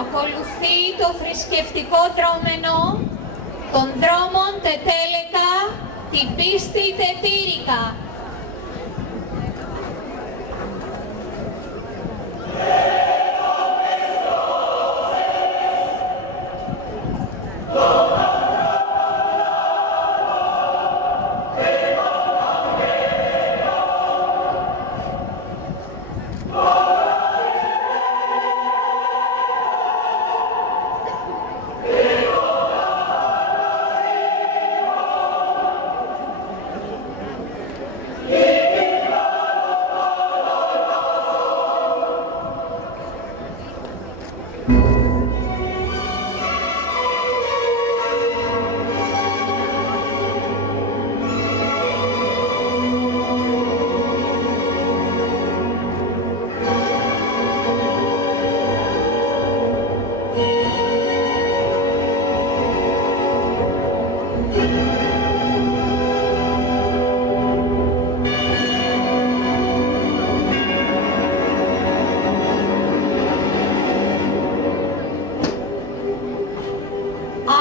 Ακολουθεί το θρησκευτικό δρόμενο των δρόμων τετέλεκα, την πίστη τετήρικα.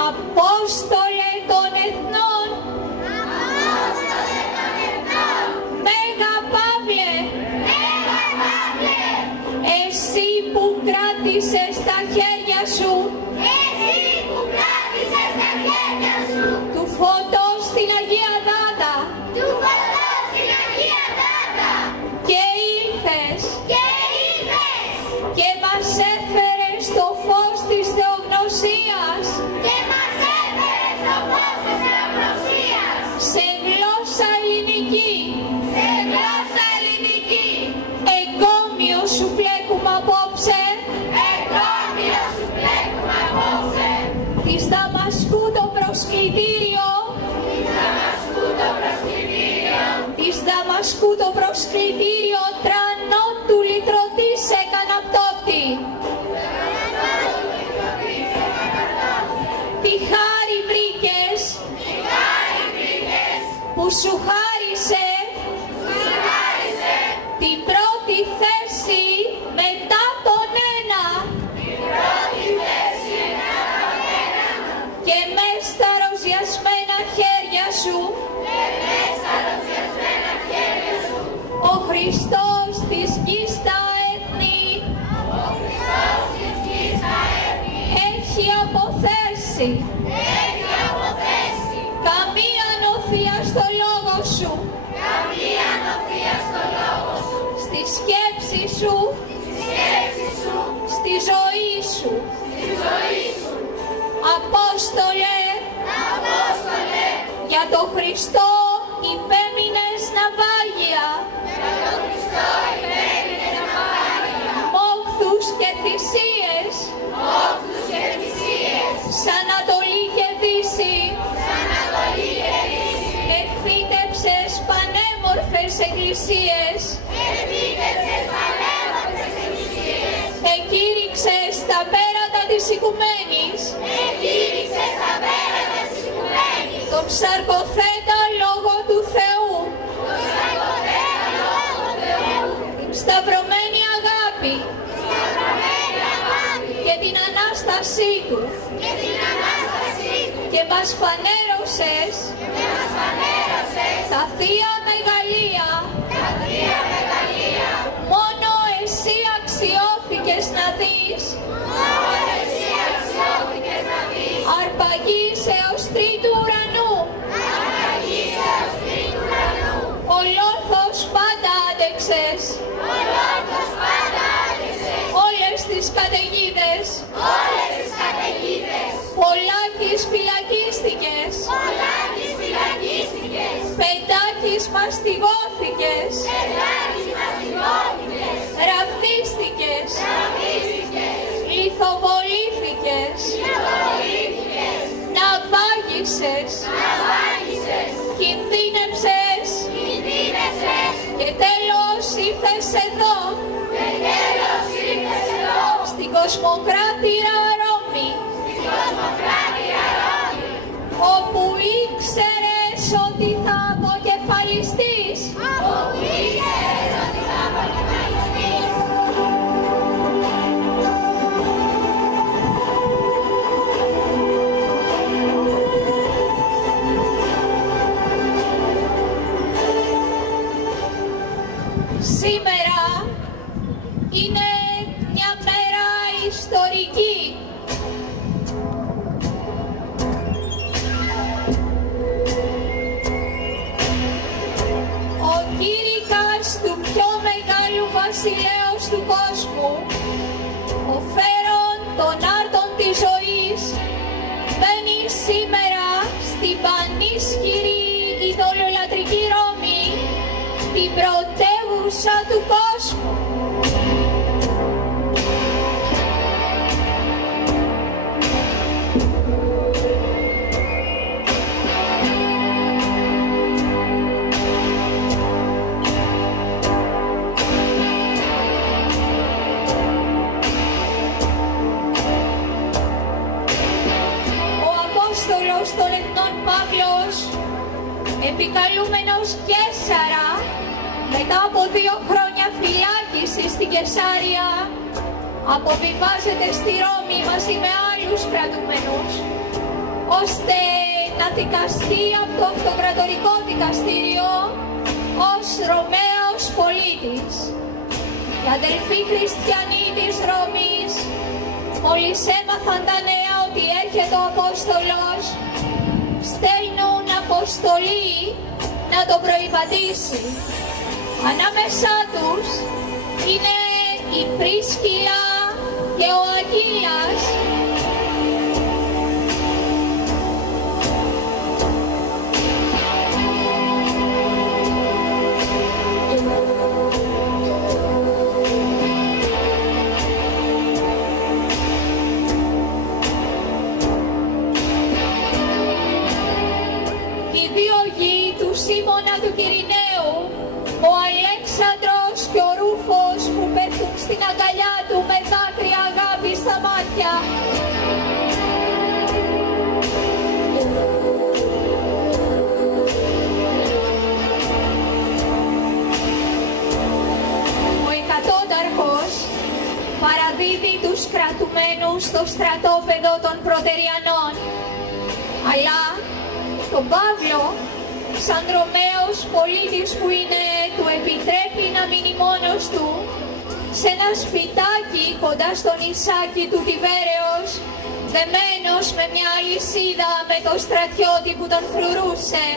Απόστολε των Εθνών, Μέγα Παύλε, εσύ που κράτησες τα χέρια σου, του φωτός στην Αγία Δάτα, και ήλθες και μας έφερες το φως της θεογνωσίας, σε γλώσσα ελληνική, εγκόμιο σου πλέκουμε απόψε, της Δαμασκού το προσκλητήριο, της Δαμασκού το προσκλητήριο, τρανό του λυτρωτή σε καναπτώτη. Τι χάρη βρήκες που σου χάρισε την πρώτη θέση μετά τον ένα, και μες στα ροζιασμένα χέρια σου ο Χριστός της γης τα έθνη έχει αποθέσει καμία νοθεία στο λόγο σου, στη σκέψη σου, στη ζωή σου. Απόστολε, για το Χριστό υπέμεινες ναυάγια, μόχθους και θυσίες, σ' Ανατολή και Δύση, εφύτεψες πανέμορφες εκκλησίες, εκήρυξες τα πέρατα της οικουμένης, τον ψαρκοθέτα Λόγο του Θεού, την σταυρωμένη αγάπη και την Ανάστασή του, και μας φανέρωσες τα Θεία Μεγαλεία. Μόνο εσύ αξιώθηκες να δεις, αρπαγής έως τρίτου ουρανού, ολόθος πάντα άντεξες, όλες τις καταιγίδες, πολλάκις φυλακίστηκες, πεντάκις μαστιγώθηκες, ραφτίστηκες, λιθοβολήθηκες, ναυάγησες, κινδύνεψες και τέλος ήρθες εδώ, στην κοσμοκράτηρα Ρώμη, όπου ήξερες ότι θα αποκεφαλιστείς. ιστορική. Ο κήρυκας του πιο μεγάλου βασιλέως του κόσμου, ο φέρον των άρτων της ζωής, μπαίνει σήμερα στην πανίσχυρη ειδωλολατρική Ρώμη, την πρωτεύουσα του κόσμου. Των Εθνών Παύλος, επικαλούμενος Καίσαρα, μετά από 2 χρόνια φυλάκιση στην Κεσάρια, αποβιβάζεται στη Ρώμη μαζί με άλλους κρατούμενους, ώστε να δικαστεί από το αυτοκρατορικό δικαστήριο ως Ρωμαίος πολίτης. Οι αδελφοί χριστιανοί της Ρώμης, μόλις έμαθαν τα νέα ότι έρχεται ο Απόστολος, στέλνουν αποστολή να τον προϋπατήσει. Ανάμεσά τους είναι η Πρίσκιλα και ο Ακύλας, Σίμωνα του Κυριναίου, ο Αλέξανδρος και ο Ρούφος που πέφτουν στην αγκαλιά του με δάκρυα αγάπη στα μάτια. Ο εκατόνταρχος παραδίδει τους κρατουμένους στο στρατόπεδο των Προτεριανών, αλλά τον Παύλο, σαν Ρωμαίος πολίτης που είναι, του επιτρέπει να μείνει μόνος του σε ένα σπιτάκι κοντά στο νησάκι του Τιβέρεως, δεμένος με μια αλυσίδα με το στρατιώτη που τον φρουρούσε.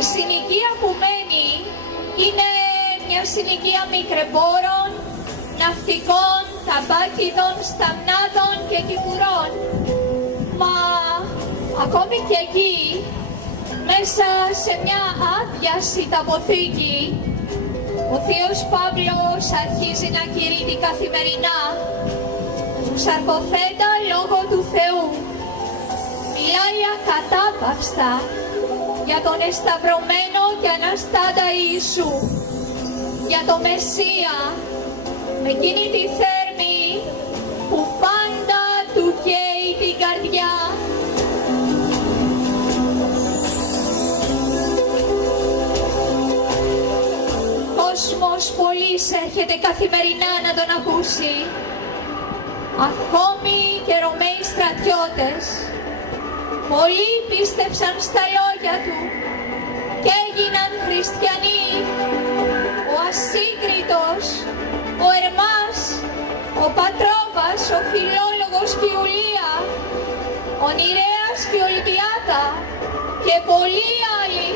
Η συνοικία που μένει είναι μια συνοικία μικρεμπόρων, ναυτικών, ταμπάκιδων, σταμνάδων και κυπουρών. Μα ακόμη και εκεί, μέσα σε μια άδειαση ταποθήκη, ο Θείος Παύλος αρχίζει να κηρύττει καθημερινά τους αρκοθέτα λόγω του Θεού. Μιλάει ακατάπαυστα για τον εσταυρωμένο και Αναστάτα Ιησού, για το Μεσσία, με εκείνη τη θέρμη που πάντα του καίει την καρδιά. Κόσμος πολύς έρχεται καθημερινά να τον ακούσει, ακόμη και Ρωμαίοι στρατιώτες. Πολλοί πίστεψαν στα λόγια του και έγιναν χριστιανοί. Ο Ασύγκριτος, ο Ερμάς, ο Πατρόβας, ο Φιλόλογος και η Ιουλία, ο Νηρέας και η Ολυμπιάτα και πολλοί άλλοι.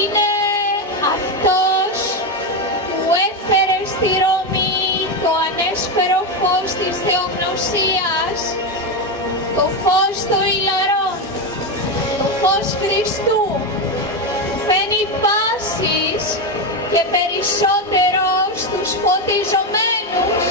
είναι αυτός που έφερε στη Ρώμη το ανέσπερο φως της θεογνωσίας, το φως των ηλαρών, το φως Χριστού, που φαίνει πάσης και περισσότερο στους φωτιζομένους.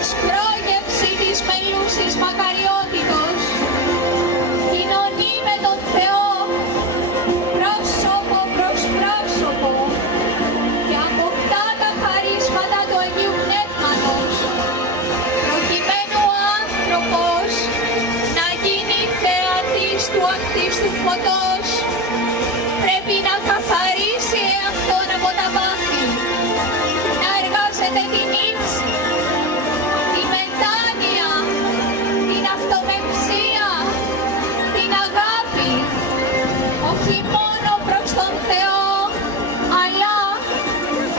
ως πρόγευση της μελούσης μακαριότητος, κοινωνία όχι μόνο προς τον Θεό, αλλά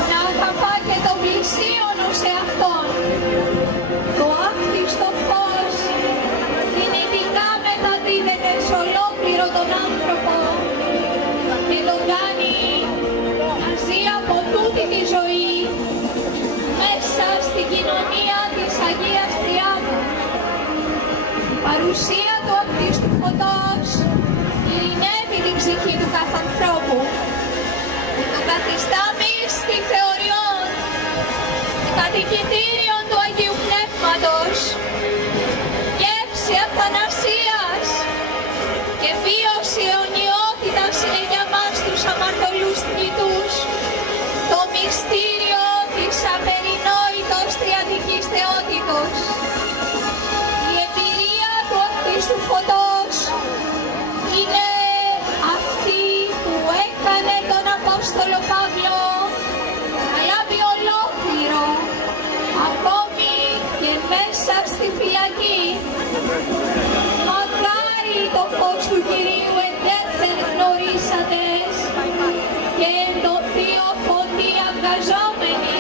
να αγαπά και τον πλησίον ως εαυτόν. Το άκτιστο φως δυνητικά μεταδίδεται σε ολόκληρο τον άνθρωπο και τον κάνει να ζει από τούτη τη ζωή μέσα στην κοινωνία της Αγίας Τριάδας. Η παρουσία του άκτιστου φωτός ειρηνεύει την ψυχή του κάθε ανθρώπου και τον καθιστά μύστη θεωριών και κατοικητήριον του Αγίου Πνεύματος, γεύση αθανασίας και βίωση αιωνιότητας είναι για μας τους αμαρτωλούς θνητούς το μυστήριο της απερινόητος τριαδικής θεότητος. Η εμπειρία του άκτιστου φωτός είναι αυτή που έκανε τον Απόστολο Παύλο να λάβει ολόκληρο ακόμη και μέσα στη φυλακή. Μακάρι το φως του Κυρίου εντέθεν γνωρίσαντες και εν το θείο φωτί αυγαζόμενοι.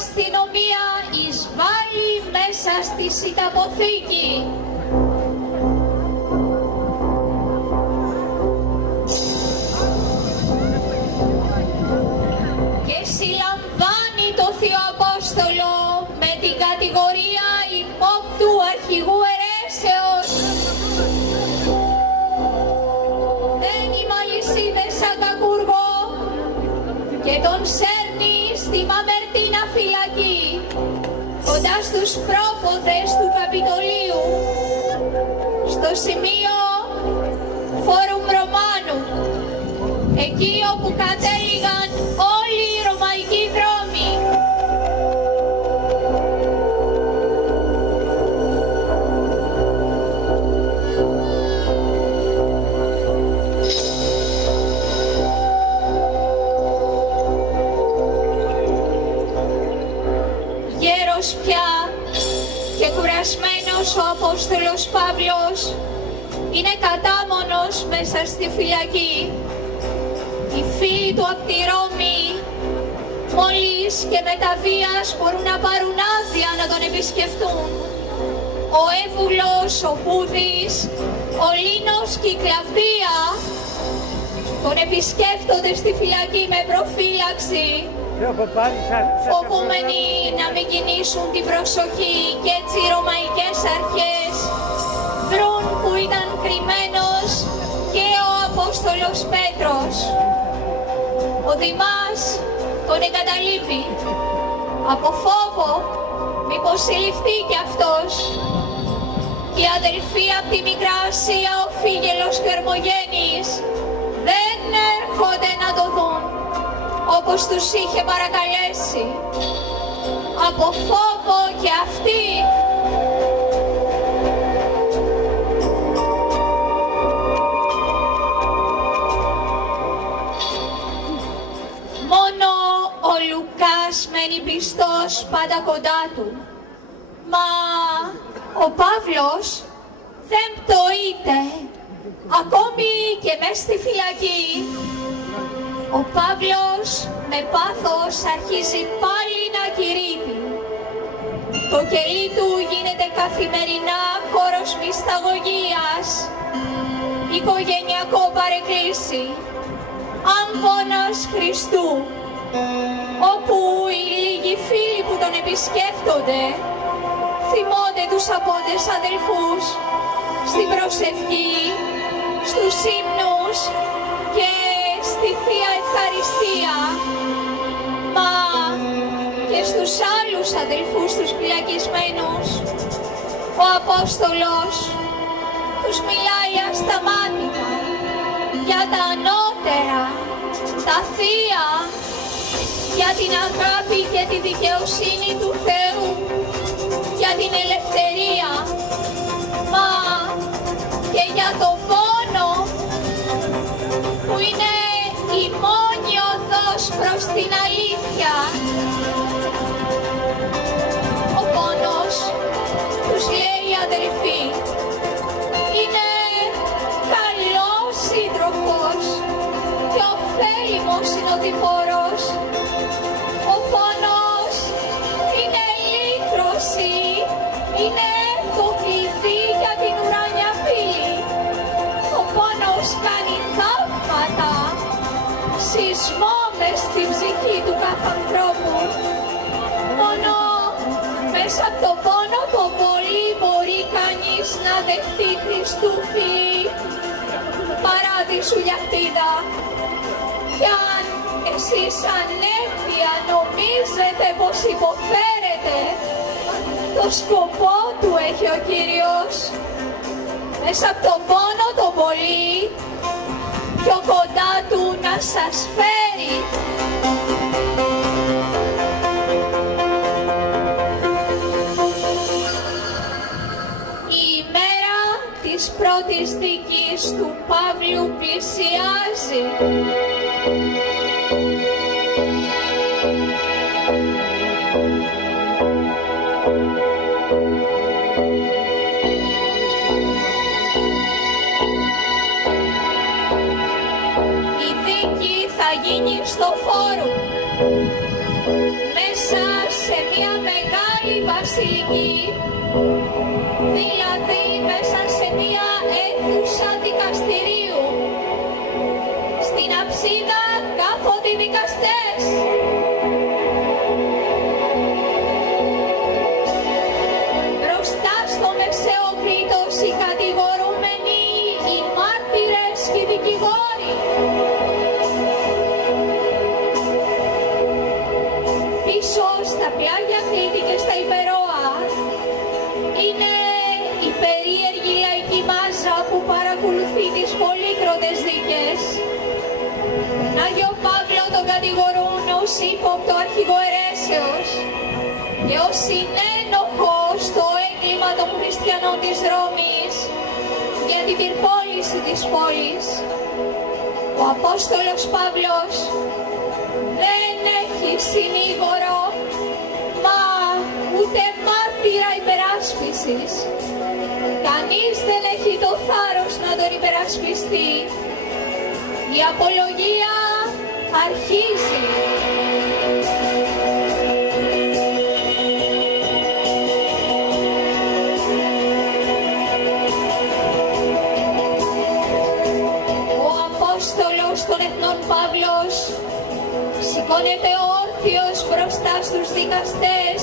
Αστυνομία εισβάλλει μέσα στη σιταποθήκη. Και συλλαμβάνει το Θείο Απόστολο με την κατηγορία υπόπτου αρχηγού αιρέσεως. Δένει μαλισσίδες σαν κακούργο και τον σέρνει στη Μαμερτίνα φυλακή, κοντά στους πρόποδες του Καπιτολίου, στο σημείο Φόρουμ Ρωμάνου, εκεί όπου κατέληγαν όλοι οι ρωμαϊκοί δρόμοι. Πια και κουρασμένος ο Απόστολος Παύλος είναι κατάμονος μέσα στη φυλακή. Οι φίλοι του απ' τη Ρώμη μόλις και με τα βίας μπορούν να πάρουν άδεια να τον επισκεφτούν. Ο Εύβουλος, ο Πούδης, ο Λίνος και η Κλαβδία τον επισκέφτονται στη φυλακή με προφύλαξη, φοβούμενοι να μην κινήσουν την προσοχή, και έτσι οι ρωμαϊκές αρχές βρουν που ήταν κρυμμένος και ο Απόστολος Απόστολος Πέτρος, ο Δημάς τον εγκαταλείπει από φόβο μήπως συλληφθεί κι αυτός. Οι αδελφοί από τη Μικρά Ασία, ο Φίγελος και ο Ερμογένης, δεν έρχονται να το δουν όπως τους είχε παρακαλέσει. Από φόβο και αυτοί. Μόνο ο Λουκάς μένει πιστός πάντα κοντά του. Μα ο Παύλος δεν πτωείται. Ακόμη και μες στη φυλακή, ο Παύλος με πάθος αρχίζει πάλι να κηρύττει. Το κελί του γίνεται καθημερινά χώρος μυσταγωγίας, οικογενειακό παρεκκλήσι, άμβονας Χριστού, όπου οι λίγοι φίλοι που τον επισκέφτονται θυμώνται τους απόντες αδελφούς στην προσευχή, στους ύμνους και στη Θεία Ευχαριστία, μα και στους άλλους αδελφούς τους φυλακισμένους. Ο Απόστολος τους μιλάει ασταμάτητα για τα ανώτερα, τα θεία, για την αγάπη και τη δικαιοσύνη του Θεού, για την ελευθερία, μα και για το πόνο που είναι η μόνη οδός προς την αλήθεια. Ο πόνος, τους λέει οι αδελφοί, είναι καλός σύντροφος και ωφέλιμος συνοδοιπόρος. Ο πόνος είναι λύτρωση, είναι το κλειδί για την ουράνια πύλη. Ο πόνος κάνει θαύματα, σεισμό μες στη ψυχή του κάθε ανθρώπου. Μόνο μέσα από το πόνο το πολύ μπορεί κανείς να δεχτεί Χριστού φίλη, παρά τη σουλιαχτίδα. Κι αν εσείς ανέπεια νομίζετε πως υποφέρετε, το σκοπό του έχει ο Κύριος. Μέσα από το πόνο το πολύ, πιο κοντά του να σας φέρει. Η ημέρα της πρώτης δίκης του Παύλου πλησιάζει. Η δίκη θα γίνει στο φόρουμ, μέσα σε μια μεγάλη βασιλική, δηλαδή μέσα σε μια αίθουσα δικαστηρίου. Στην αψίδα κάθονται οι δικαστές. Μπροστά στο μεσαίο κρήτος οι κατηγορούμενοι, οι μάρτυρες και οι δικηγόροι. Πίσω στα πλάγια Κρήτη και στα Υπερόα είναι η περίεργη λαϊκή μάζα που παρακολουθεί τις πολύκροτες δίκες. Τον Άγιο Παύλο τον κατηγορούν ως ύποπτο αρχηγό αιρέσεως και ως συνένοχο στο έγκλημα των χριστιανών της Ρώμης για την πυρπόληση της πόλης. Ο Απόστολος Παύλος δεν έχει συνήγορο, μα ούτε μάρτυρα υπεράσπισης. Κανείς δεν έχει το θάρρος να τον υπερασπιστεί. Η απολογία αρχίζει. Ο Απόστολος των Εθνών Παύλος σηκώνεται όρθιος μπροστά στους δικαστές,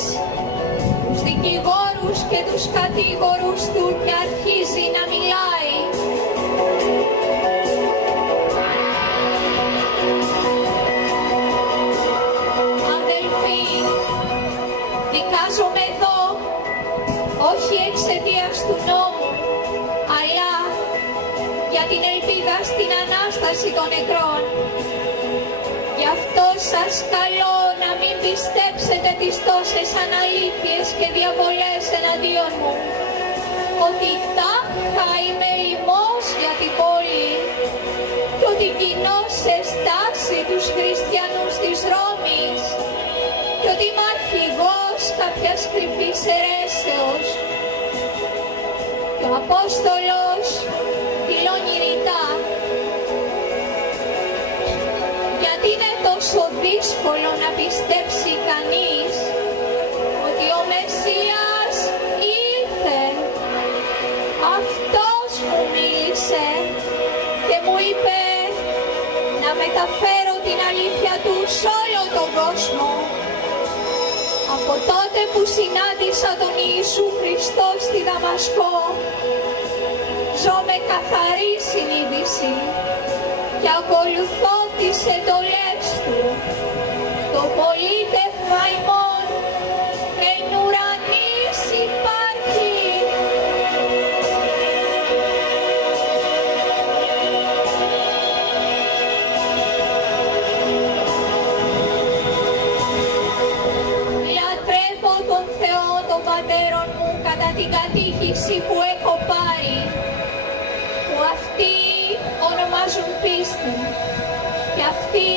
τους δικηγόρους και τους κατηγορούς του και αρχίζει να μιλάει. όχι εξαιτίας του νόμου, αλλά για την ελπίδα στην Ανάσταση των νεκρών. Γι' αυτό σας καλώ να μην πιστέψετε τις τόσες αναλήθειες και διαβολές εναντίον μου, ότι τάχα είμαι λοιμός για την πόλη και ότι κοινώ σε στάση τους χριστιανούς της Ρώμης και ότι είμαι αρχηγός κάποιας κρυφής αιρέσεως. Και ο Απόστολος δηλώνει ρητά: γιατί είναι τόσο δύσκολο να πιστέψει κανείς ότι ο Μεσσίας ήρθε. Αυτός μου μίλησε και μου είπε να μεταφέρω την αλήθεια του σε όλο τον κόσμο. Από τότε που συνάντησα τον Ιησού Χριστό στη Δαμασκό, ζω με καθαρή συνείδηση και ακολουθώ τις εντολές του. Το πολίτευμα ημών εν ουρανής υπάρχει. Λατρεύω τον Θεό των πατέρων μου κατά την κατήχηση που έχω πάρει, που αυτοί ονομάζουν πίστη, και αυτοί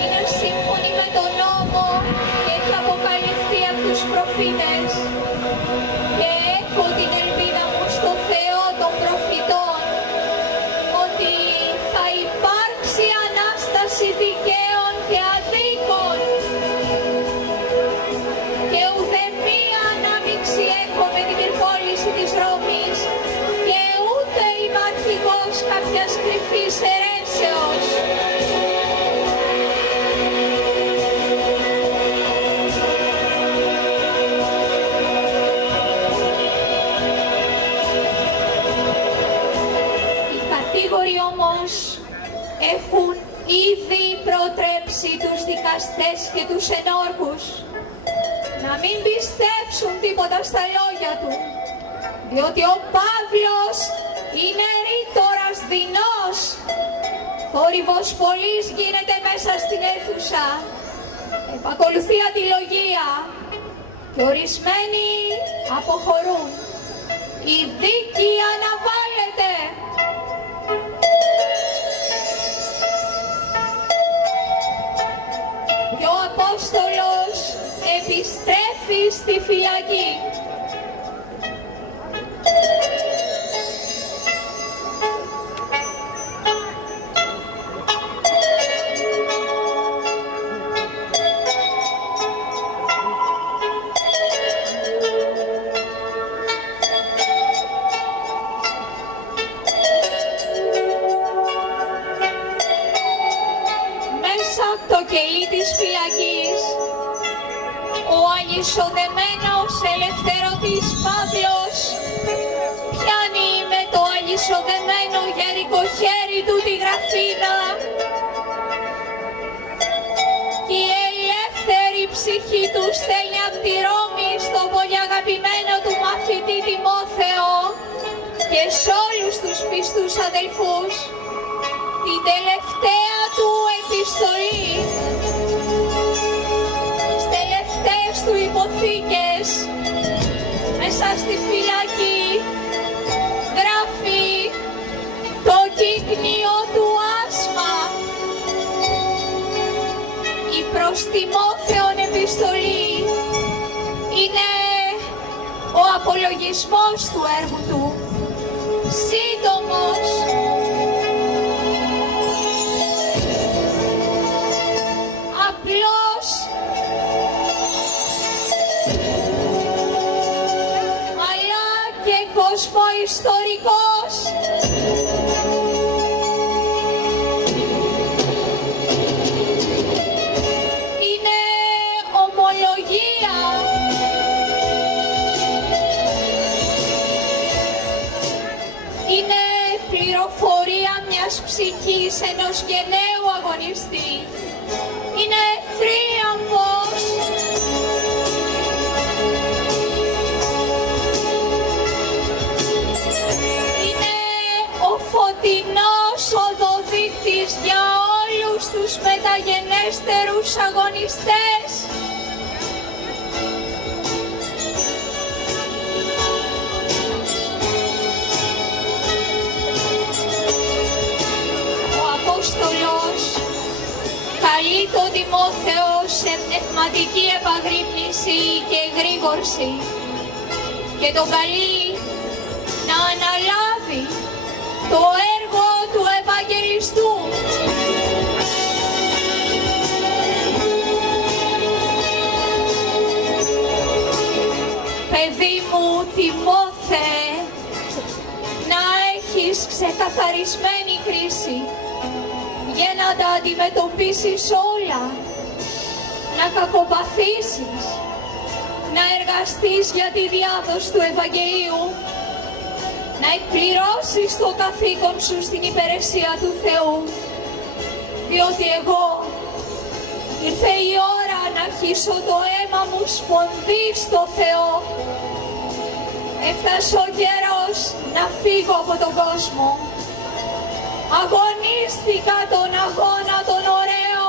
είναι σύμφωνοι με τον νόμο και έχει αποκαλυφθεί από τους προφήτες, και έχω την ελπίδα μου στο Θεό των προφητών ότι θα υπάρξει Ανάσταση δικαίων και αδίκων, και ουδέμια ανάμειξη έχω με την πυρπόληση της Ρώμης και ούτε είμαι αρχηγός κάποιας κρυφής αιρέσεως. Οι κατήγοροι όμως έχουν ήδη προτρέψει τους δικαστές και τους ενόρκους να μην πιστέψουν τίποτα στα λόγια του, διότι ο Παύλος είναι ρήτορας δεινός. Θόρυβος πολλής γίνεται μέσα στην αίθουσα, επακολουθεί αντιλογία και ορισμένοι αποχωρούν. Η δίκη αναβάλλεται. Και ο Απόστολος επιστρέφει στη φυλακή. Αλυσοδεμένος ελευθερωτής Παύλος πιάνει με το αλυσοδεμένο γερικό χέρι του τη γραφίδα και η ελεύθερη ψυχή του στέλνει από τη Ρώμη στο πολύ αγαπημένο του μαθητή Τιμόθεο και σε όλους τους πιστούς αδελφούς την τελευταία του επιστολή. Του υποθήκες μέσα στη φυλακή γράφει το κύκνιο του άσμα. Η προς Τιμόθεον επιστολή είναι ο απολογισμός του έργου του, σύντομος, απλός, κοσμοϊστορικός. Είναι ομολογία. Είναι πληροφορία μιας ψυχής ενός γενναίου αγωνιστή. Είναι θρίαμβος. στους μεταγενέστερους αγωνιστές. Ο Απόστολος καλεί τον Τιμόθεο σε πνευματική επαγρύπνηση και εγρήγορση και τον καλεί να αναλάβει το έργο του Ευαγγελιστού. Παιδί μου Τιμόθεε, να έχεις ξεκαθαρισμένη κρίση για να τα αντιμετωπίσεις όλα, να κακοπαθήσεις, να εργαστείς για τη διάδοση του Ευαγγελίου, να εκπληρώσεις το καθήκον σου στην υπηρεσία του Θεού, διότι εγώ ήρθε η ώρα να αρχίσω το αίμα μου σπονδί στο Θεό. Έφτασε ο καιρός να φύγω από τον κόσμο. Αγωνίστηκα τον αγώνα τον ωραίο,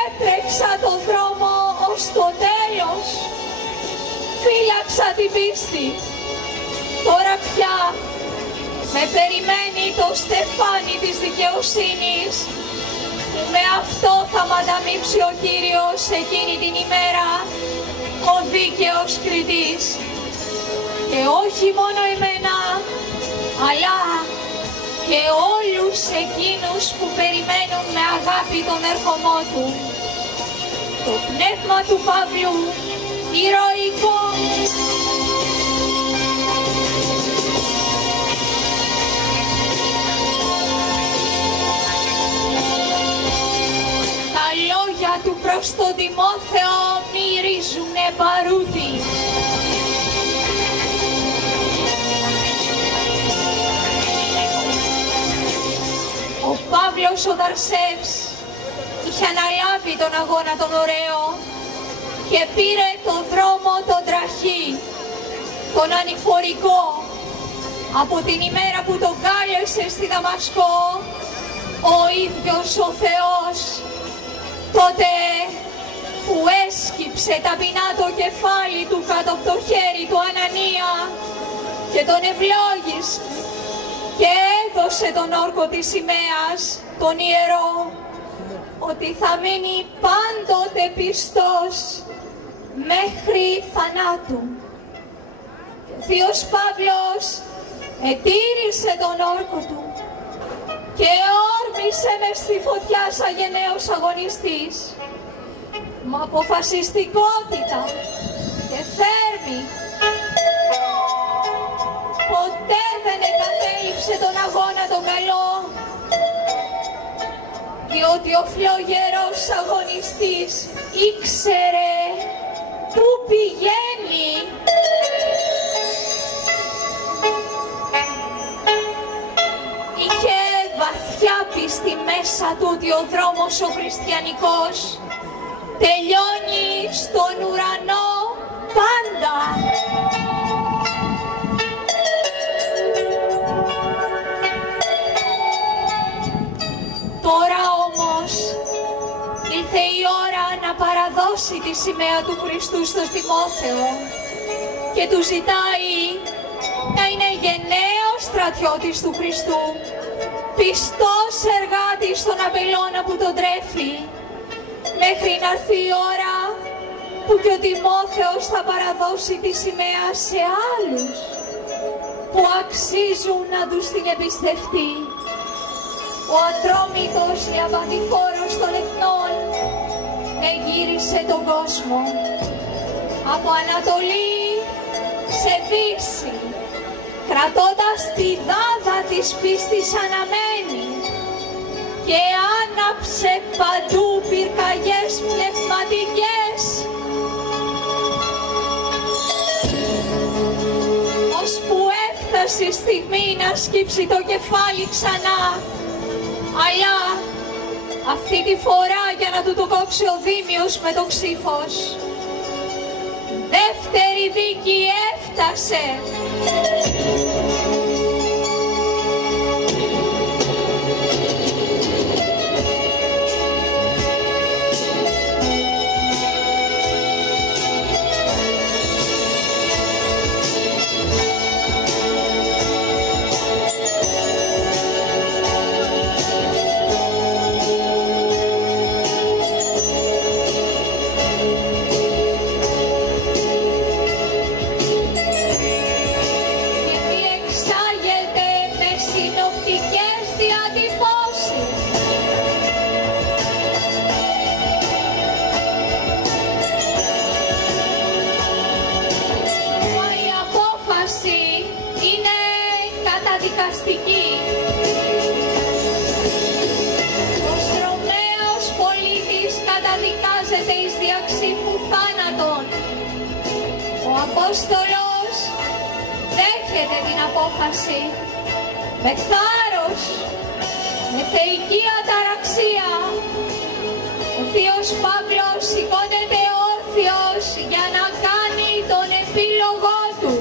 έτρεξα τον δρόμο ως το τέλος, φύλαξα την πίστη. Τώρα πια με περιμένει το στεφάνι της δικαιοσύνης, που με αυτό θα μ' ανταμείψει ο Κύριος εκείνη την ημέρα, ο δίκαιος κριτής. Και όχι μόνο εμένα, αλλά και όλους εκείνους που περιμένουν με αγάπη τον έρχομό του. Το πνεύμα του Παύλου, ηρωικό. Τα λόγια του προς τον Τιμόθεο μυρίζουνε μπαρούτι. Ο Παύλος ο Ταρσεύς είχε αναλάβει τον αγώνα τον ωραίο και πήρε τον δρόμο τον τραχή, τον ανηφορικό, από την ημέρα που τον κάλεσε στη Δαμασκό ο ίδιος ο Θεός, τότε που έσκυψε ταπεινά το κεφάλι του κάτω από το χέρι του Ανανία και τον ευλόγησε και έδωσε τον όρκο της σημαίας, τον ιερό, ότι θα μείνει πάντοτε πιστός μέχρι θανάτου. Ο Θείος Παύλος ετήρησε τον όρκο του και όρμησε μες στη φωτιά σαν γενναίος αγωνιστής, με αποφασιστικότητα και θέρμη. Ποτέ δεν εγκατέλειψε τον αγώνα τον καλό, διότι ο φλόγερος αγωνιστής ήξερε πού πηγαίνει. Είχε βαθιά πίστη μέσα του ότι ο δρόμος ο χριστιανικός τελειώνει στον ουρανό πάντα. Τώρα όμως ήρθε η ώρα να παραδώσει τη σημαία του Χριστού στον Τιμόθεο και του ζητάει να είναι γενναίος στρατιώτης του Χριστού, πιστός εργάτης στον απελώνα που τον τρέφει, μέχρι να έρθει η ώρα που και ο Τιμόθεος θα παραδώσει τη σημαία σε άλλους που αξίζουν να τους την εμπιστευτεί. Ο Ατρόμητος λαμπαδηφόρος των εθνών εγύρισε τον κόσμο από Ανατολή σε Δύση, κρατώντας τη δάδα της πίστης αναμένη, και άναψε παντού πυρκαγιές πνευματικές, ώσπου έφτασε η στιγμή να σκύψει το κεφάλι ξανά. Αλλά αυτή τη φορά για να του το κόψει ο Δήμιος με το ξύφος. Δεύτερη δίκη έφτασε. δικαστική. Ο Ρωμαίος πολίτης καταδικάζεται εις διαξήφου θάνατον. Ο Απόστολος δέχεται την απόφαση. Με θάρρος, με θεϊκή αταραξία, ο Θείος Παύλος σηκώνεται όρθιος για να κάνει τον επίλογό του.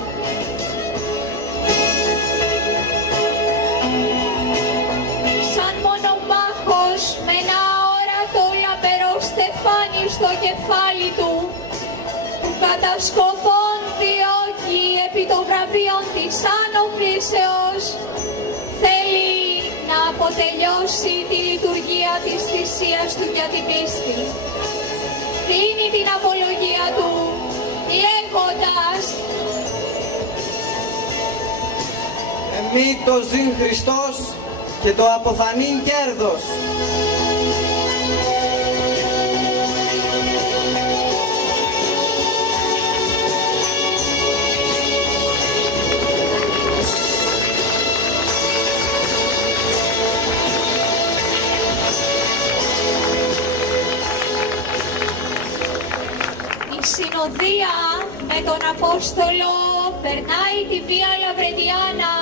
Σαν μονομάχος με ένα αόρατο λαμπερό στεφάνι στο κεφάλι του, που κατά σκοπόν διώκει επί των βραβείων της άνοπλησεως, θέλει να αποτελειώσει τη λειτουργία της θυσίας του για την πίστη. Δίνει την απολογία του λέγοντας: Εμεί το ζήν Χριστός και το αποθανήν κέρδος. Η συνοδεία με τον Απόστολο περνάει τη Βία Λαβρεντιάνα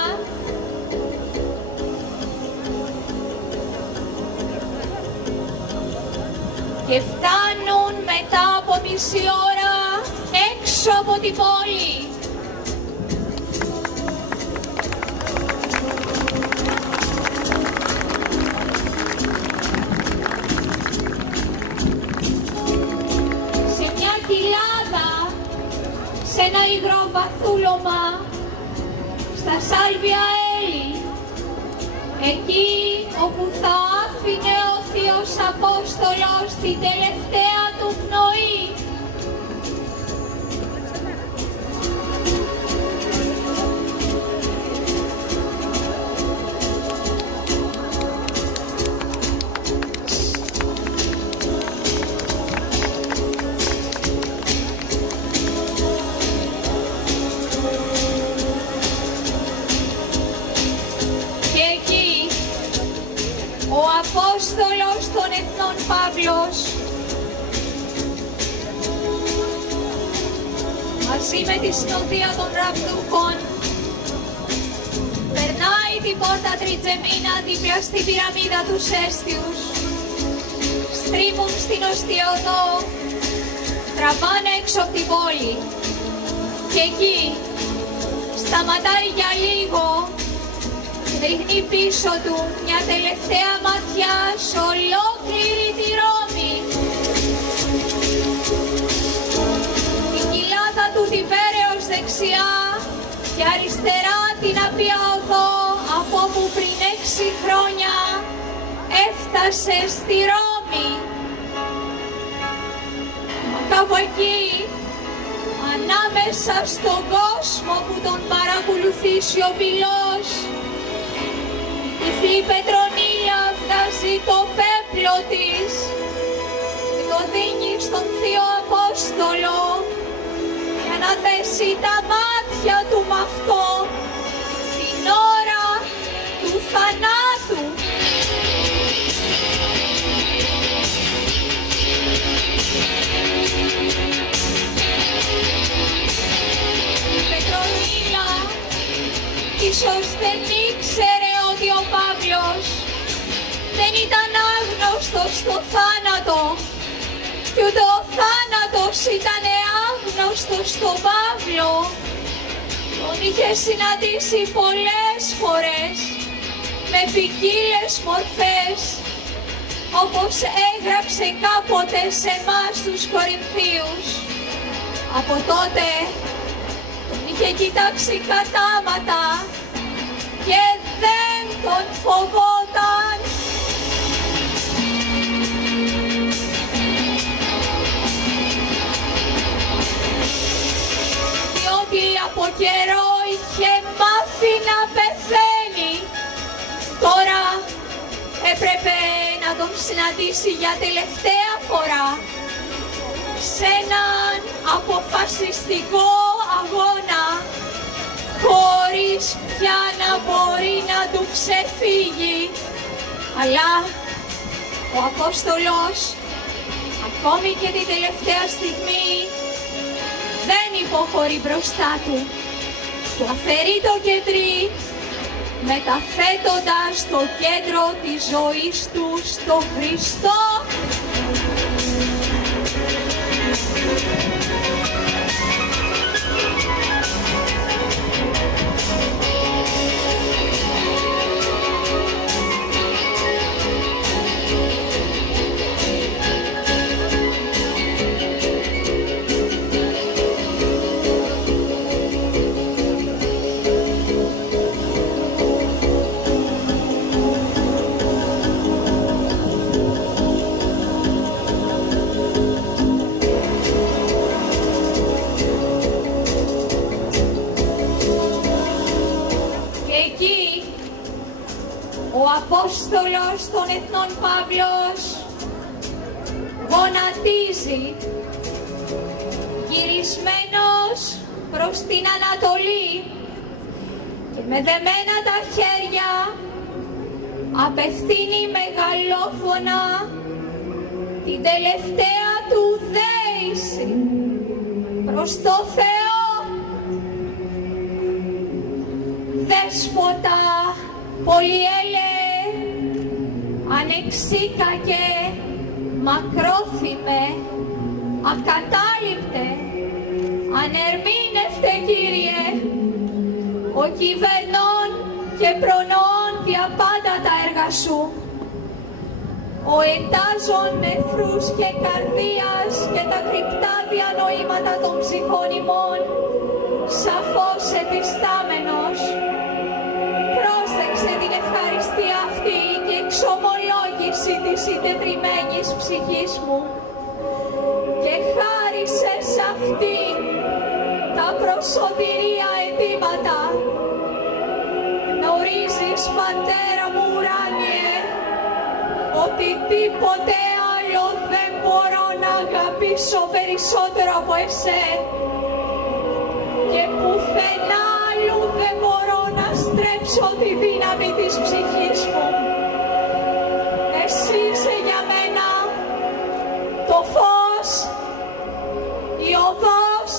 και φτάνουν μετά από μισή ώρα έξω από την πόλη. Σε μια κοιλάδα, σε ένα υγροβαθούλωμα, στα Σάλβια Έλλη, εκεί όπου θα άφηνε ο Θείος Απόστολος την τελευταία του πνοή. Ο Απόστολος των Εθνών Παύλος μαζί με τη συνοδεία των ραβδούχων περνάει την πόρτα Τριτζεμίνα δίπλα στην πυραμίδα του Σέστιους, στρίβουν στην Οστιοδό, τραβάνε έξω από την πόλη και εκεί σταματάει για λίγο, ρίχνει πίσω του μια τελευταία ματιά σε ολόκληρη τη Ρώμη. Την κοιλάδα του Τιβέρεως δεξιά και αριστερά την Απία Οδό, από όπου πριν 6 χρόνια έφτασε στη Ρώμη. Κάπου εκεί, ανάμεσα στον κόσμο που τον παρακολουθεί σιωπηλός, η Θεία Πετρονίλα βγάζει το πέπλο της και το δίνει στον Θείο Απόστολο για να δέσει τα μάτια του μ' αυτό την ώρα του θανάτου. Η Πετρονίλα ίσως δεν ήξερε ότι ο Παύλος δεν ήταν άγνωστος στο θάνατο και ούτε ο θάνατος ήταν άγνωστος στον Παύλο. Τον είχε συναντήσει πολλές φορές με ποικίλες μορφές, όπως έγραψε κάποτε σε εμάς τους Κορινθίους. Από τότε τον είχε κοιτάξει κατάματα και δεν τον φοβόταν. Διότι από καιρό είχε μάθει να πεθαίνει, τώρα έπρεπε να τον συναντήσει για τελευταία φορά σε έναν αποφασιστικό αγώνα, χωρίς πια να μπορεί να ξεφύγει, αλλά ο Απόστολος ακόμη και την τελευταία στιγμή δεν υποχωρεί μπροστά του. Του αφαιρεί το κεντρί, μεταθέτοντας το κέντρο της ζωής του στο Χριστό. Ο Απόστολος των Εθνών Παύλος γονατίζει, γυρισμένος προς την Ανατολή, και με δεμένα τα χέρια απευθύνει μεγαλόφωνα την τελευταία του δέηση προς το Θεό. Δέσποτα, πολυέλε, ανεξίκακε, μακρόθυμε, ακατάληπτε, ανερμήνευτε Κύριε, ο κυβερνών και προνοών δια πάντα τα έργα σου, ο ετάζων νεφρούς και καρδίας και τα κρυπτά διανοήματα των ψυχών ημών, σαφώς επιστάμενος, πρόσεξε την ευχαριστία αυτή και εξομολόγηση της συντετριμμένης ψυχής μου και χάρισε σε αυτήν τα προσωτηρία αιτήματα. Γνωρίζεις, Πατέρα μου ουράνιε, ότι τίποτε άλλο δεν μπορώ να αγαπήσω περισσότερο από εσέ και πουθενά άλλου δεν μπορώ να στρέψω τη δύναμη της ψυχής μου. Εσύ είσαι για μένα το φως, η οδός,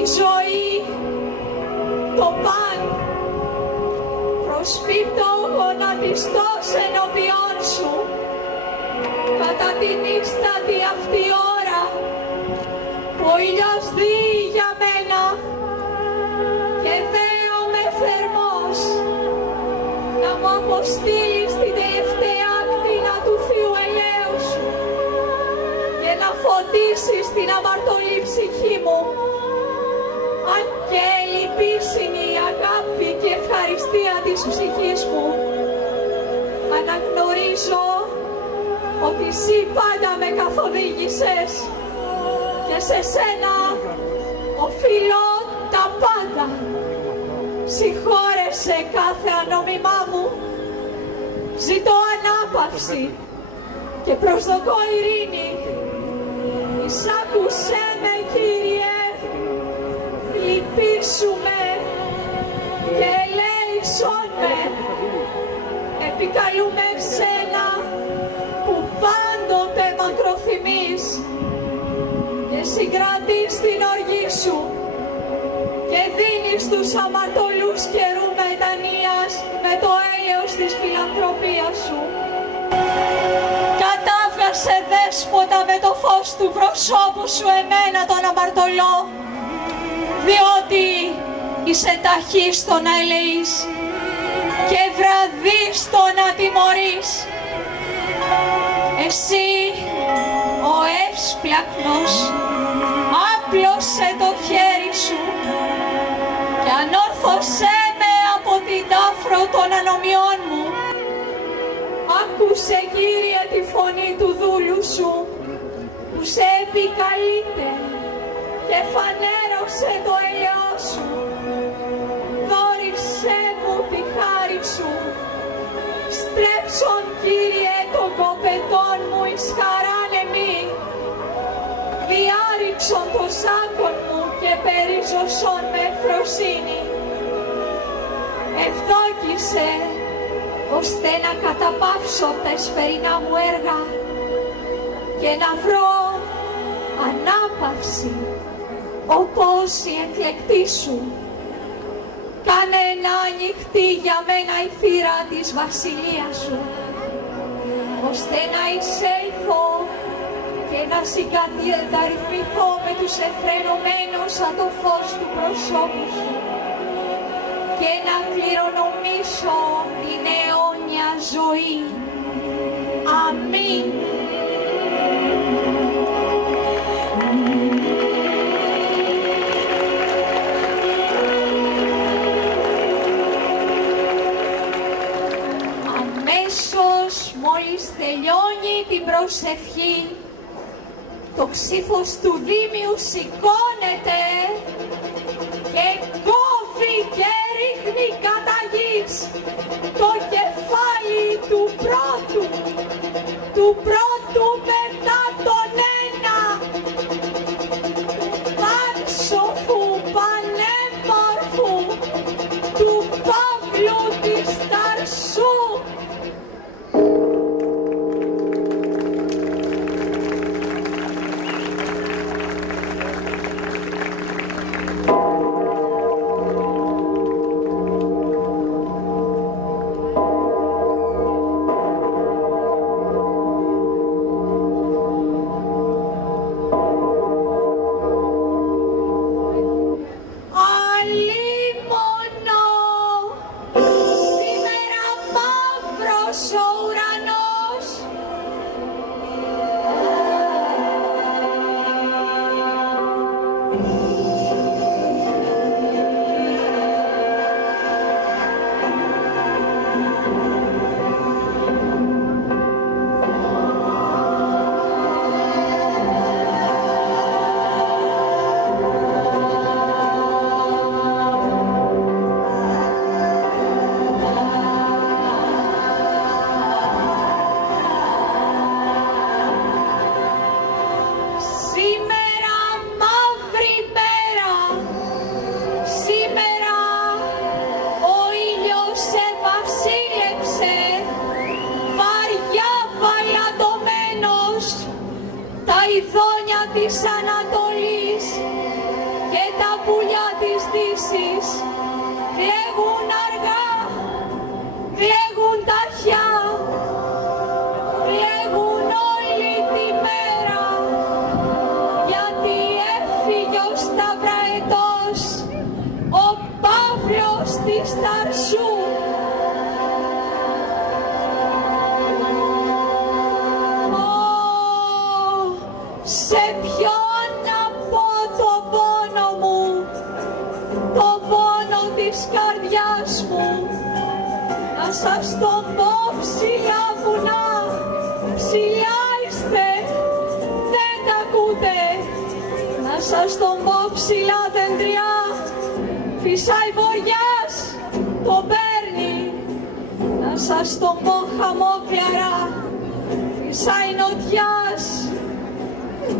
η ζωή, το παν. Προσπίπτω γονατιστός ενώπιόν σου κατά την ίστατη αυτή ώρα που ο ήλιος δει για μένα και δέομαι θερμός να μου αποστείλεις την τελευταία ακτίνα του Θείου ελέου σου και να φωτίσεις την αμαρτωλή ψυχή μου, αν και λυπής είναι η αγάπη και ευχαριστία της ψυχής μου. Αναγνωρίζω ότι εσύ πάντα με καθοδήγησες και σε σένα οφείλω τα πάντα. Συγχώρεσαι κάθε ανομιμά μου, ζητώ ανάπαυση και προσδοκώ ειρήνη. Εισάκουσέ με, Κύριε, λυπήσου-με και ελέησόν με. Επικαλούμε σένα που πάντοτε μακροθυμείς και συγκρατείς την οργή σου και δίνεις τους αμαρτωλούς καιρού μετανοίας με το έλεος της φιλανθρωπίας σου. Κατάβγασε, Δέσποτα, με το φως του προσώπου σου εμένα τον αμαρτωλό, διότι είσαι ταχύς στο να ελεείς και βραδύς στο να τιμωρείς. Εσύ, ο εύσπλαχνος, άπλωσε το χέρι σου και ανόρθωσέ με από την τάφρο των ανομιών μου. Άκουσε, Κύριε, τη φωνή του δούλου σου που σε επικαλείται και φανέρωσε το έλεος σου. Δώρισέ μου τη χάρη σου. Στρέψον, Κύριε, των κοπετών μου εις χαράν εμή. Διάρρηξον το σάκον μου και περίζωσον με ευφροσύνη. ευδόκησε, ώστε να καταπαύσω τα εσπερινά μου έργα και να βρω ανάπαυση όπως η εκλεκτή σου. Κάνε να ανοιχτεί για μένα η θύρα της βασιλείας σου, ώστε να εισέλθω και να συγκαταρρυθμηθώ με τους εφρενωμένους σαν το φως του προσώπου σου και να κληρονομήσω την αιώνια ζωή. Αμήν. Αμέσως μόλις τελειώνει την προσευχή, το ξύφος του Δήμιου σηκώνεται και κόβει και ρίχνει κατά γης το κεφάλι του πρώτου μετά τον ένα, πανσοφού, πανέμορφου, του Παύλου της Ταρσού. Της Ανατολής και τα πουλιά της Δύσης κλαίγουν αργά, κλαίγουν ταχιά, κλαίγουν όλη τη μέρα, γιατί έφυγε ο Σταυραετός, ο Παύλος της Ταρσού. Σε ποιον να πω το πόνο μου, το πόνο της καρδιάς μου, να σας τον πω ψηλά βουνά, ψηλά είστε, δεν τα ακούτε, να σας τον πω ψηλά δέντρια, φυσάει βοριάς, το παίρνει, να σας τον πω χαμόκλαρα, φυσάει νοτιάς,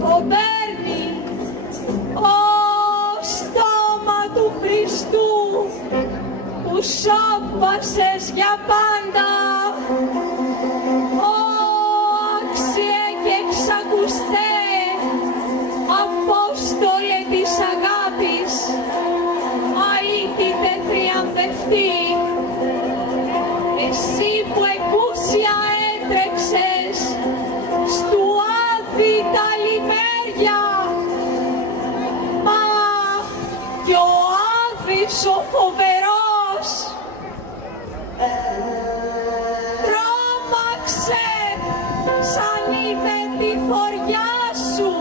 το παίρνει, ο στόμα του Χριστού που σώπασες για πάντα, άξιε και εξακουστέ, Απόστολε της αγάπης, αήτητε θριαμβευτή, εσύ που εκούσια έτρεξες στου Άδη τα λιμέρια, μα κι ο Άδης ο φοβερός τρόμαξε σαν είδε τη φοριά σου.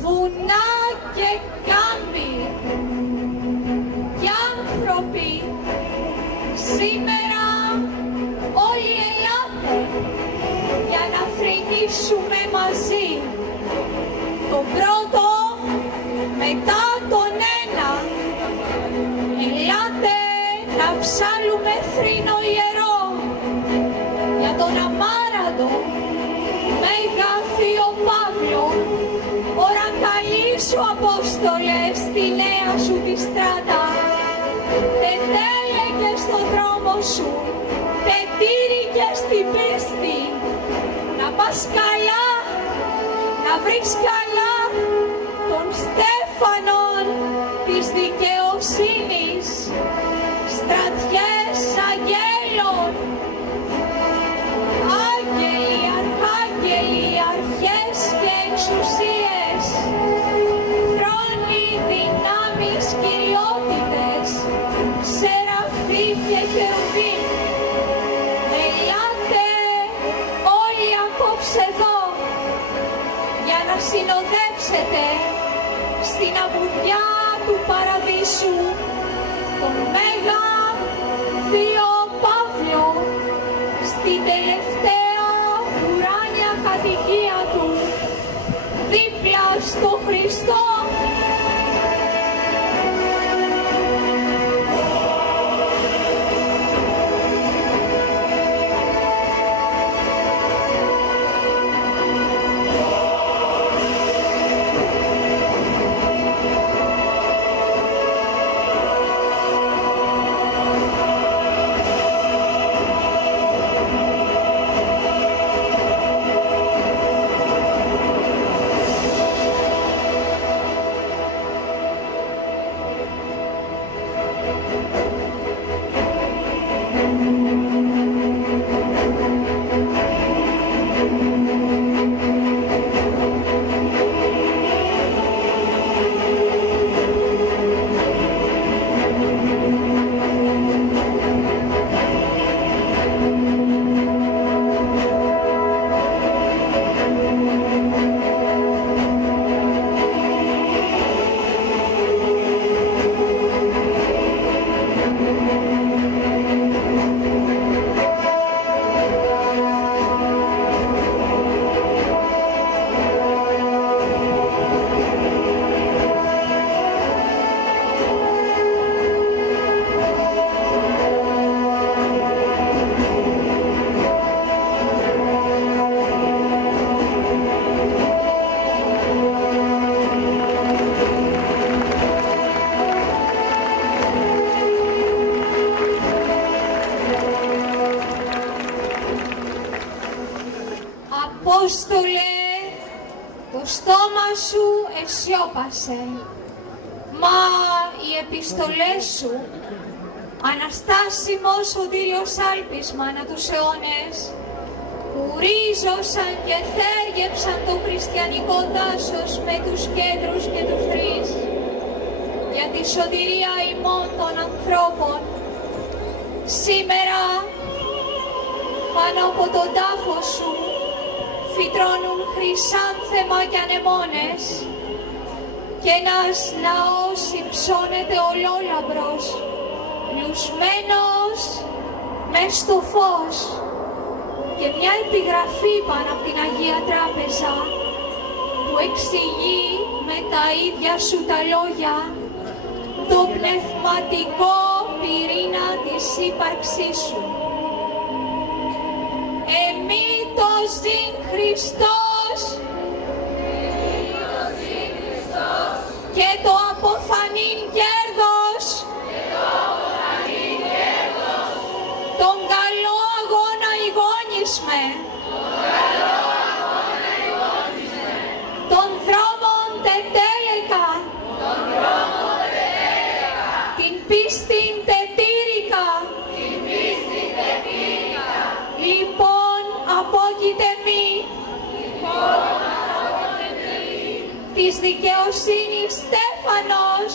Βουνά και κάμποι και άνθρωποι, σήμερα όλοι ελάτε για να θρηνήσουμε μαζί. Το πρώτο μετά τον ένα, ελάτε να ψάλουμε θρήνο ιερό για τον αμάραντο Μέγα Θείο Παύλο. Παύλο, ορακαλήσου Απόστολε στη νέα σου τη στράτα, τετέλεκε στον δρόμο σου, τετήρικε στην πίστη, να πας καλά, να βρεις καλά των Στέφανων της δικαιοσύνης, στρατιές αγγέλων, άγγελοι, αρχάγγελοι, αρχές και εξουσίες, θρόνοι, δυνάμεις, κυριότητες, σεραφείμ και χερουβίμ, ελάτε όλοι απόψε εδώ για να συνοδεύσετε στην αμμουδιά του παραδείσου τον Μέγα Θείο Παύλο, στην τελευταία ουράνια κατοικία του, δίπλα στο Χριστό. Απόστολε, το στόμα σου εσιώπασε, μα οι επιστολές σου, αναστάσιμο σωτήριος άλπισμα ανά τους αιώνες, που ρίζωσαν και θέργεψαν το χριστιανικό δάσος με τους κέντρους και τους τρεις, για τη σωτηρία ημών των ανθρώπων, σήμερα πάνω από τον τάφο σου φυτρώνουν χρυσάνθεμα και ανεμόνες και ένας ναός υψώνεται ολόλαμπρος, λουσμένος μες στο φως, και μια επιγραφή πάνω από την Αγία Τράπεζα που εξηγεί με τα ίδια σου τα λόγια το πνευματικό πυρήνα της ύπαρξής σου. Εμήτως ζην Χριστός και το αποθανήν κέρδος, τον καλό αγώνα ηγόνισμε, τον δρόμον τετέλεκα, την πίστην τετήρικα, λοιπόν απόκειται μη της δικαιοσύνης Στέφανος,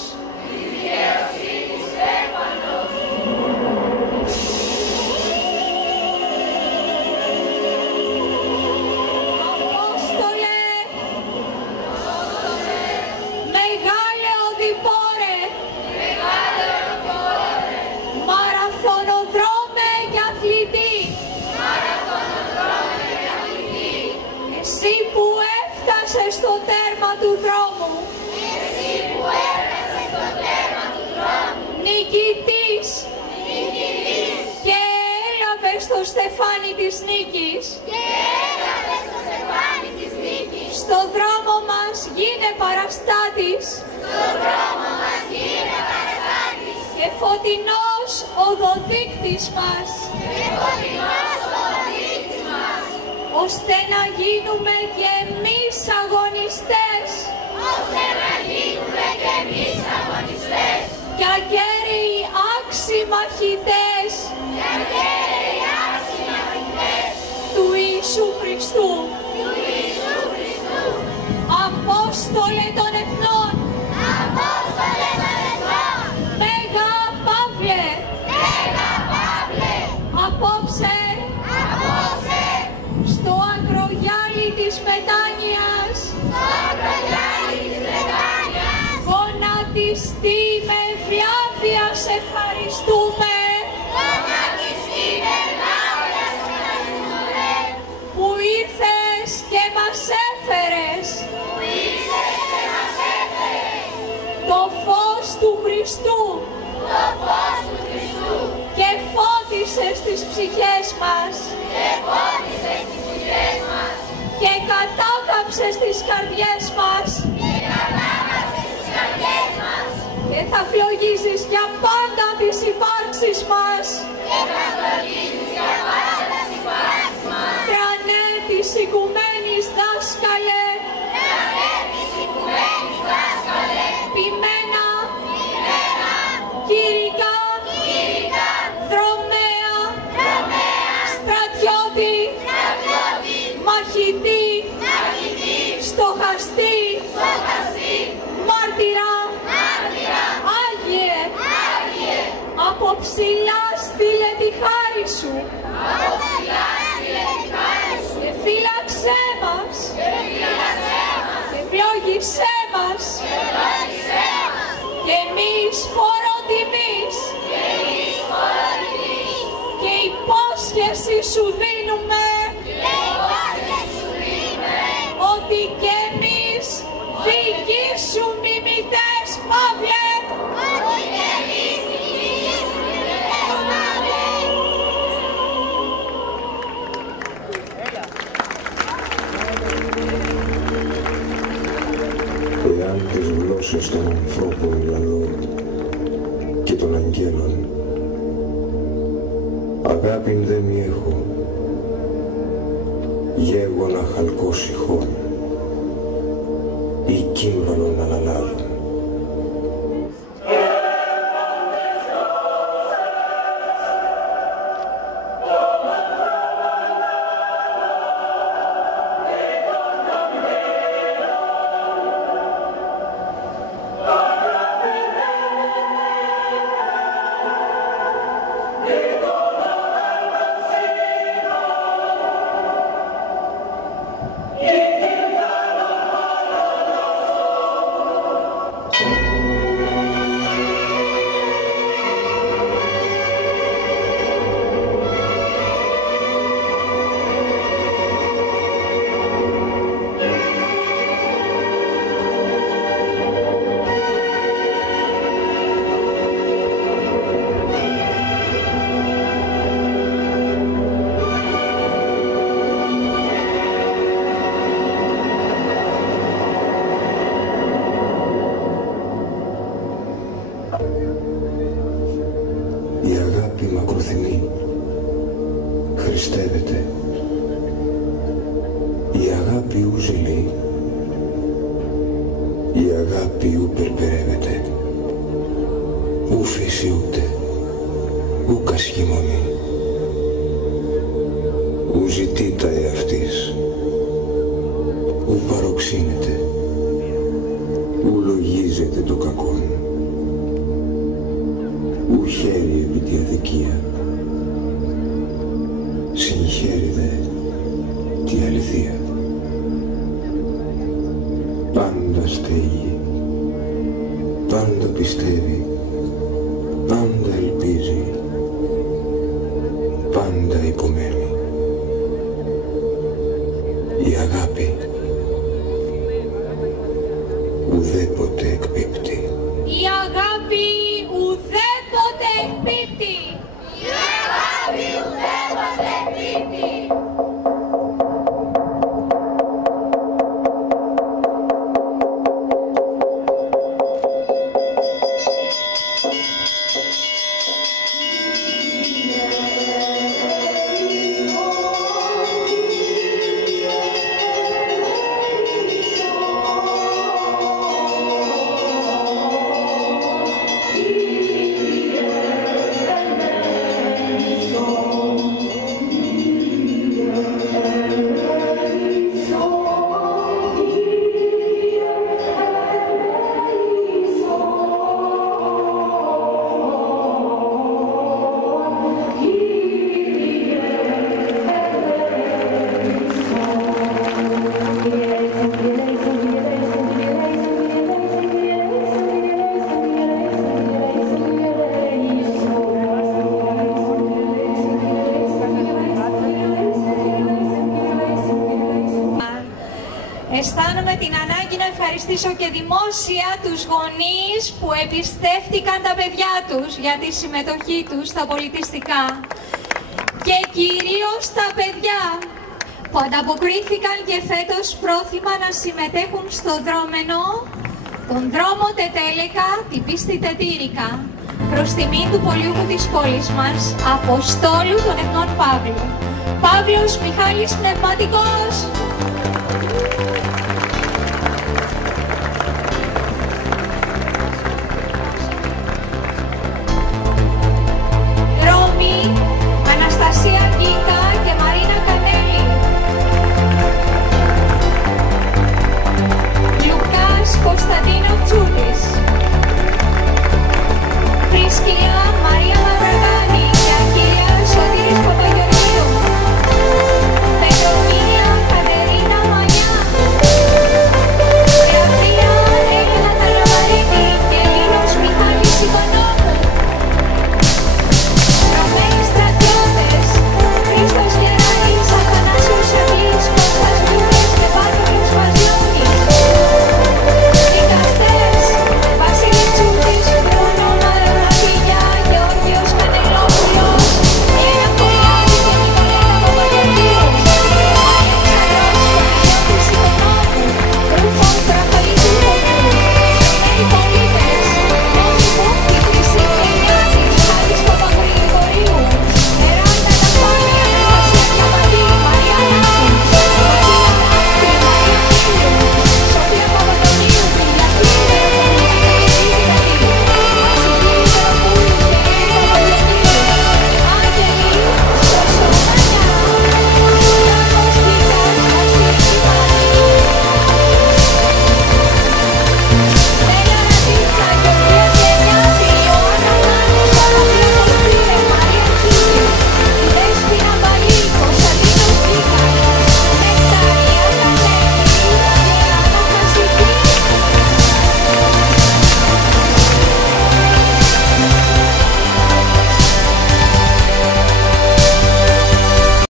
Απόστολε, μεγάλε οδηπόρε, μαραθωνοδρόμε και αθλητή, εσύ που έφτασες στο τέρμα του δρόμου, νικητής, και έλαβες το στεφάνι της νίκης, στο Στο δρόμο μας γίνε παραστάτης. Και φωτεινός οδοδείκτης μας. Ώστε να γίνουμε και εμείς αγωνιστές. Και ακέραιοι άξιοι μαχητές. Του Ιησού Χριστού. Απόστολε των εθνών. Μέγα Παύλε. Απόψε. Στο ακρογιάλι της μετάνοιας. Γονατιστή με βλάβεια σε ευχαριστούμε. Που ήρθες και μας έφερες το φως του Χριστού και φώτισες τις ψυχές μας και κατάκαψες τις καρδιές μας και θα φλογίζεις για πάντα τις υπάρξεις μας. Τρανέ της οικουμένης δάσκαλε, ποιμένα, κήρυκα, δρομέα, στρατιώτη, μαχητή, στοχαστή, μάρτυρα, Άγιε, από ψηλά στείλε τη χάρη σου και φύλαξέ μας και ευλόγησέ μας και εμείς φόρο τιμής και υπόσχεση σου δίνουμε ότι και εμείς δικοί σου μιμητές, Παύλε. Εάν τις γλώσσες των ανθρώπων λαλώ και των αγγέλων, αγάπην δε μη έχω, γέγονα χαλκός ηχών ή κύμβαλον αναλάβουν. Η αγάπη μακροθυμεί, χριστεύεται. Η αγάπη ου ζηλεί, η αγάπη ου περπερεύεται, ου φυσιούται, ου κασχημονεί, ου ζητήτα εαυτής, ου παροξύνεται, ου λογίζεται το κακόν, ου χαίρει επί τη αδικία, συγχαίρει δε τη αληθεία. Πάντα στέγει, πάντα πιστεύει, πάντα ελπίζει, πάντα υπομένει. Η αγάπη ουδέποτε εκπίπτει. Η αγάπη ουδέποτε εκπίπτει. Η αγάπη ουδέποτε εκπίπτει. Αισθάνομαι την ανάγκη να ευχαριστήσω και δημόσια τους γονείς που εμπιστεύτηκαν τα παιδιά τους για τη συμμετοχή τους στα πολιτιστικά. Και κυρίως τα παιδιά που ανταποκρίθηκαν και φέτος πρόθυμα να συμμετέχουν στο δρόμενο, τον δρόμο Τετέλεκα, την πίστη Τετήρικα, προς τιμή του πολιούχου της πόλης μας, Αποστόλου των Εθνών Παύλου. Παύλος Μιχάλης Πνευματικός.